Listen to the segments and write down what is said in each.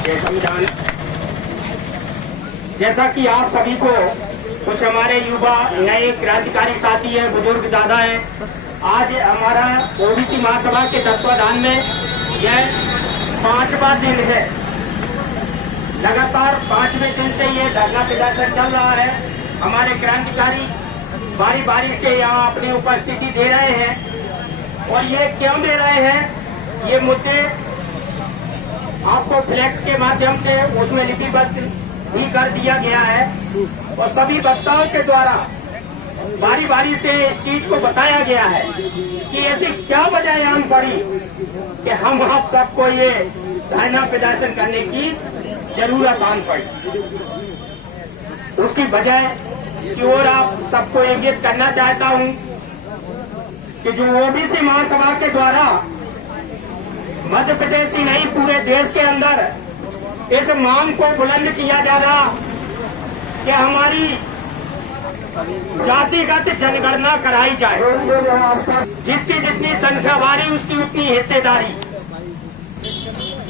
ये संविधान। जैसा कि आप सभी को, कुछ हमारे युवा नए क्रांतिकारी साथी हैं, बुजुर्ग दादा हैं, आज हमारा ओबीसी महासभा के तत्वाधान में यह 5वां दिन है। लगातार 5वें दिन से ये धरना प्रदर्शन चल रहा है। हमारे क्रांतिकारी बारी बारी से यहाँ अपनी उपस्थिति दे रहे हैं और ये क्यों दे रहे हैं, ये मुद्दे आपको फ्लैक्स के माध्यम से उसमें लिपिबद्ध भी कर दिया गया है और सभी वक्ताओं के द्वारा बारी बारी से इस चीज को बताया गया है कि ऐसी क्या वजह आन पड़ी कि हम आप सबको ये धरना प्रदर्शन करने की जरूरत आन पड़ी। उसकी वजह की ओर आप सबको इंगित करना चाहता हूं कि जो ओबीसी महासभा के द्वारा मध्य प्रदेश ही नहीं पूरे देश के अंदर इस मांग को बुलंद किया जा रहा कि हमारी जातिगत जनगणना कराई जाए, जिसकी जितनी संख्या बारी उसकी उतनी हिस्सेदारी।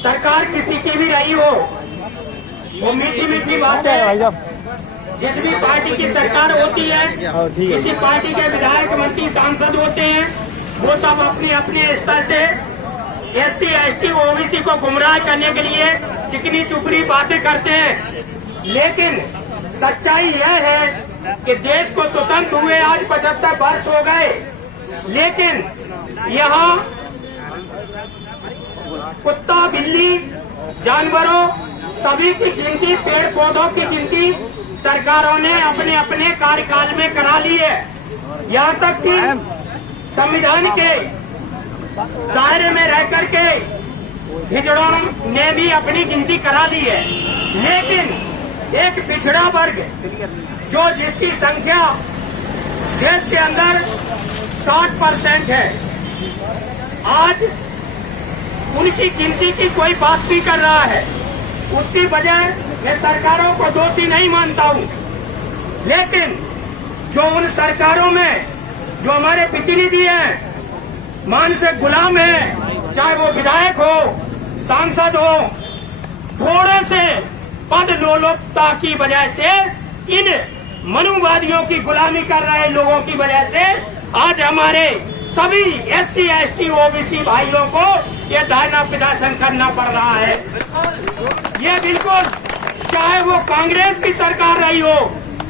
सरकार किसी की भी रही हो, वो मीठी मीठी बात है। जिस भी पार्टी की सरकार होती है, किसी पार्टी के विधायक मंत्री सांसद होते हैं, वो सब अपने अपने स्तर से SC ST OBC को गुमराह करने के लिए चिकनी चुपड़ी बातें करते हैं। लेकिन सच्चाई यह है कि देश को स्वतंत्र हुए आज 75 वर्ष हो गए, लेकिन यहाँ कुत्ता बिल्ली जानवरों सभी की गिनती, पेड़ पौधों की गिनती सरकारों ने अपने अपने कार्यकाल में करा ली है। यहाँ तक कि संविधान के दायरे में रह करके हिजड़ों ने भी अपनी गिनती करा ली है। लेकिन एक पिछड़ा वर्ग जो जिसकी संख्या देश के अंदर 60% है, आज उनकी गिनती की कोई बात नहीं कर रहा है। उसकी वजह मैं सरकारों को दोषी नहीं मानता हूँ, लेकिन जो उन सरकारों में जो हमारे प्रतिनिधि हैं मानसिक गुलाम है, चाहे वो विधायक हो, सांसद हो, थोड़े से पद लोलुपता की वजह से, इन मनुवादियों की गुलामी कर रहे लोगों की वजह से आज हमारे सभी SC ST OBC भाइयों को ये धरना प्रदर्शन करना पड़ रहा है। ये बिल्कुल, चाहे वो कांग्रेस की सरकार रही हो,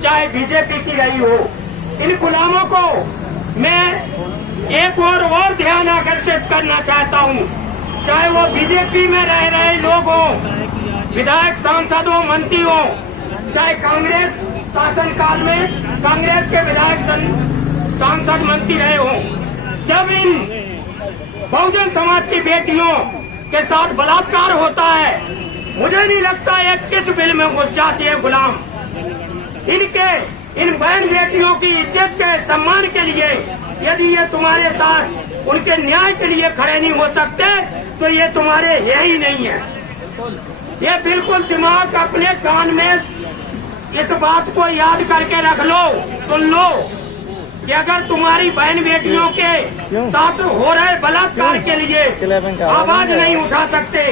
चाहे बीजेपी की रही हो, इन गुलामों को मैं एक और ध्यान आकर्षित करना चाहता हूँ। चाहे वो बीजेपी में रह रहे लोग हो, विधायक सांसद हो, मंत्री हो, चाहे कांग्रेस शासनकाल में कांग्रेस के विधायक सांसद मंत्री रहे हो, जब इन बहुजन समाज की बेटियों के साथ बलात्कार होता है, मुझे नहीं लगता है किस बिल में घुस जाती है गुलाम। इन बहन बेटियों की इज्जत के सम्मान के लिए यदि ये तुम्हारे साथ उनके न्याय के लिए खड़े नहीं हो सकते तो ये तुम्हारे है ही नहीं है। ये बिल्कुल दिमाग अपने कान में इस बात को याद करके रख लो, सुन लो कि अगर तुम्हारी बहन बेटियों के साथ हो रहे बलात्कार के लिए आवाज नहीं उठा सकते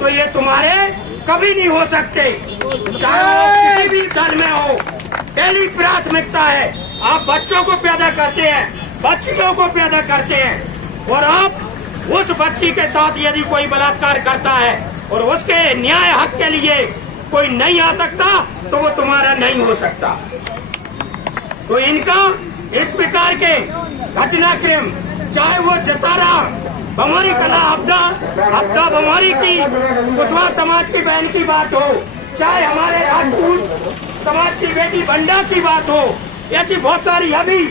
तो ये तुम्हारे कभी नहीं हो सकते। चाहे वो किसी भी दल में हो, पहली प्राथमिकता है आप बच्चों को पैदा करते हैं, बच्चियों को पैदा करते हैं, और आप उस बच्ची के साथ यदि कोई बलात्कार करता है और उसके न्याय हक के लिए कोई नहीं आ सकता तो वो तुम्हारा नहीं हो सकता। तो इनका इस प्रकार के घटनाक्रम, चाहे वो जतारा बमोरी कला आपदा बमोरी की कुशवाहा समाज की बहन की बात हो, चाहे हमारे राजपूत समाज की बेटी बंडा की बात हो, ऐसी बहुत सारी अभी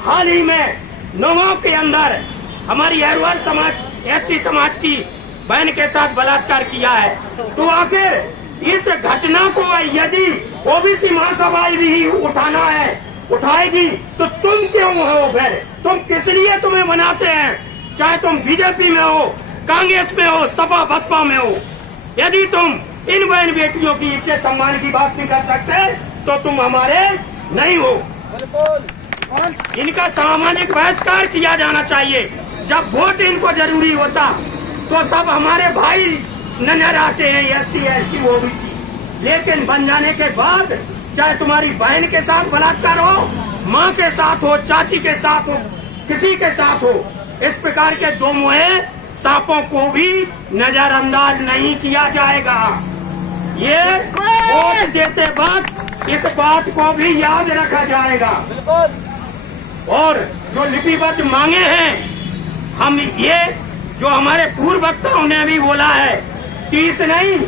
हाल ही में नौगांव के अंदर हमारी हरवार समाज SC समाज की बहन के साथ बलात्कार किया है। तो आखिर इस घटना को यदि OBC महासभा भी उठाना है, उठाएगी तो तुम क्यों हो? फिर तुम किस लिए तुम्हें बनाते हैं? चाहे तुम बीजेपी में हो, कांग्रेस में हो, सपा बसपा में हो, यदि तुम इन बहन बेटियों की इज्जत सम्मान की बात नहीं कर सकते तो तुम हमारे नहीं हो। इनका सामाजिक बहिष्कार किया जाना चाहिए। जब वोट इनको जरूरी होता तो सब हमारे भाई नजर आते हैं SC ST OBC, लेकिन बन जाने के बाद चाहे तुम्हारी बहन के साथ बलात्कार हो, माँ के साथ हो, चाची के साथ हो, किसी के साथ हो, इस प्रकार के दो मुहे सांपों को भी नजरअंदाज नहीं किया जाएगा। ये वोट देते वक्त इस बात को भी याद रखा जाएगा। और जो लिपिबद्ध मांगे हैं, हम ये जो हमारे पूर्व वक्ताओं ने भी बोला है, 30 नहीं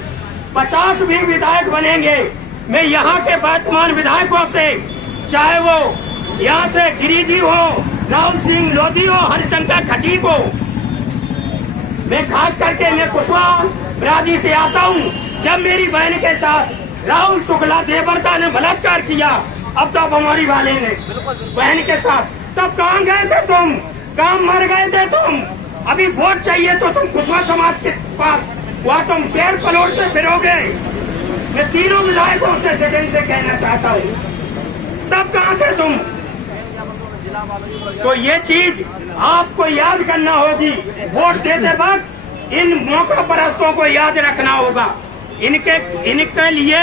50 भी विधायक बनेंगे। मैं यहाँ के वर्तमान विधायकों से, चाहे वो यहाँ से गिरी जी हो, राहुल सिंह लोधी हो, हरिशंकर खटीक हो, मैं खास करके मैं कुशवाहा बरादरी से आता हूँ। जब मेरी बहन के साथ राहुल शुक्ला देवव्रता ने बलात्कार किया, अब तब हमारी वाले ने बहन के साथ, तब कहाँ गए थे तुम? कहाँ मर गए थे तुम? अभी वोट चाहिए तो तुम कुशवाहा समाज के पास, वहाँ तुम पेड़ पलोटते फिरोगे। मैं तीनों विधायकों से सेकंड से कहना चाहता हूँ, तब कहाँ थे तुम? तो ये चीज आपको याद करना होगी। वोट देते वक्त इन मौका परस्तों को याद रखना होगा। इनके लिए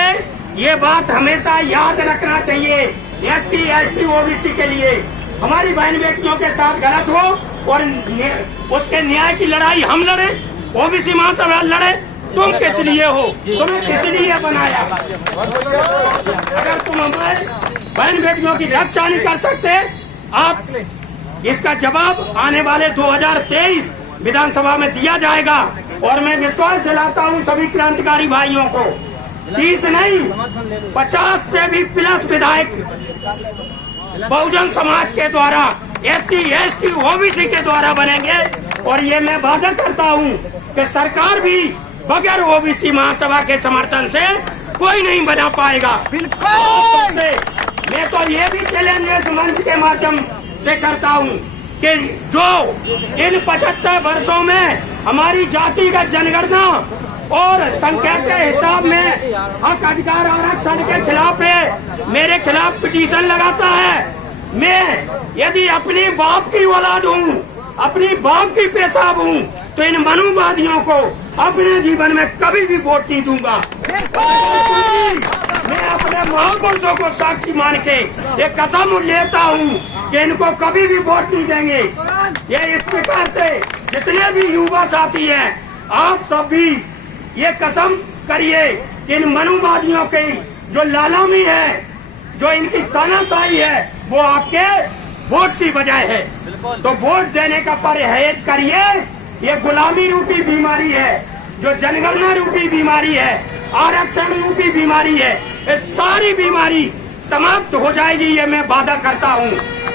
ये बात हमेशा याद रखना चाहिए। SC ST OBC के लिए हमारी बहन बेटियों के साथ गलत हो और उसके न्याय की लड़ाई हम लड़े, OBC महासभा लड़े, तुम किस लिए हो? तुम्हें किस लिए बनाया? अगर तुम हमारे बहन बेटियों की रक्षा नहीं कर सकते, आप इसका जवाब आने वाले 2023 विधानसभा में दिया जाएगा। और मैं विश्वास दिलाता हूं सभी क्रांतिकारी भाइयों को, 30 नहीं 50 से भी प्लस विधायक बहुजन समाज के द्वारा, SC ST OBC के द्वारा बनेंगे। और ये मैं वादा करता हूं कि सरकार भी बगैर OBC महासभा के समर्थन से कोई नहीं बना पाएगा। बिल्कुल। मैं तो ये भी चैलेंज इस मंच के माध्यम से करता हूँ कि जो इन 75 वर्षों में हमारी जातिगत जनगणना और संख्या के हिसाब में हक अधिकार आरक्षण के खिलाफ है, मेरे खिलाफ पिटीशन लगाता है, मैं यदि अपनी बाप की औलाद हूँ, अपनी बाप की पेशाब हूँ, तो इन मनुवादियों को अपने जीवन में कभी भी वोट नहीं दूंगा। मैं अपने महापुरुषों को साक्षी मान के ये कसम लेता हूँ कि इनको कभी भी वोट नहीं देंगे। ये इस प्रकार से जितने भी युवा साथी हैं, आप सब भी ये कसम करिए कि इन मनुवादियों की जो लालामी है, जो इनकी तानाशाही है, वो आपके वोट की वजह है। तो वोट देने का परहेज करिए। ये गुलामी रूपी बीमारी है, जो जनगणना रूपी बीमारी है, आरक्षण रूपी बीमारी है, ये सारी बीमारी समाप्त हो जाएगी, ये मैं वादा करता हूँ।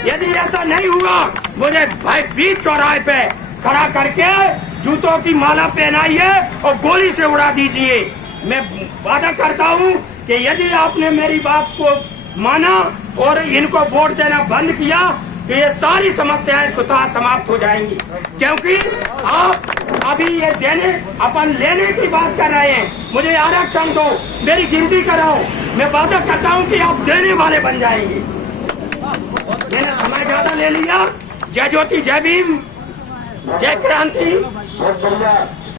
यदि ऐसा नहीं हुआ, मुझे भाई बीच चौराहे पे खड़ा करके जूतों की माला पहनाइए और गोली से उड़ा दीजिए। मैं वादा करता हूँ कि यदि आपने मेरी बात को माना और इनको वोट देना बंद किया, तो ये सारी समस्याएं स्वतः समाप्त हो जाएंगी। क्योंकि आप अभी ये देने अपन लेने की बात कर रहे हैं, मुझे आरक्षण दो, मेरी गिनती कराओ, मैं वादा करता हूँ कि आप देने वाले बन जाएंगे। मैंने समय ज्यादा ले लिया। जय ज्योति, जय भीम, जय क्रांति।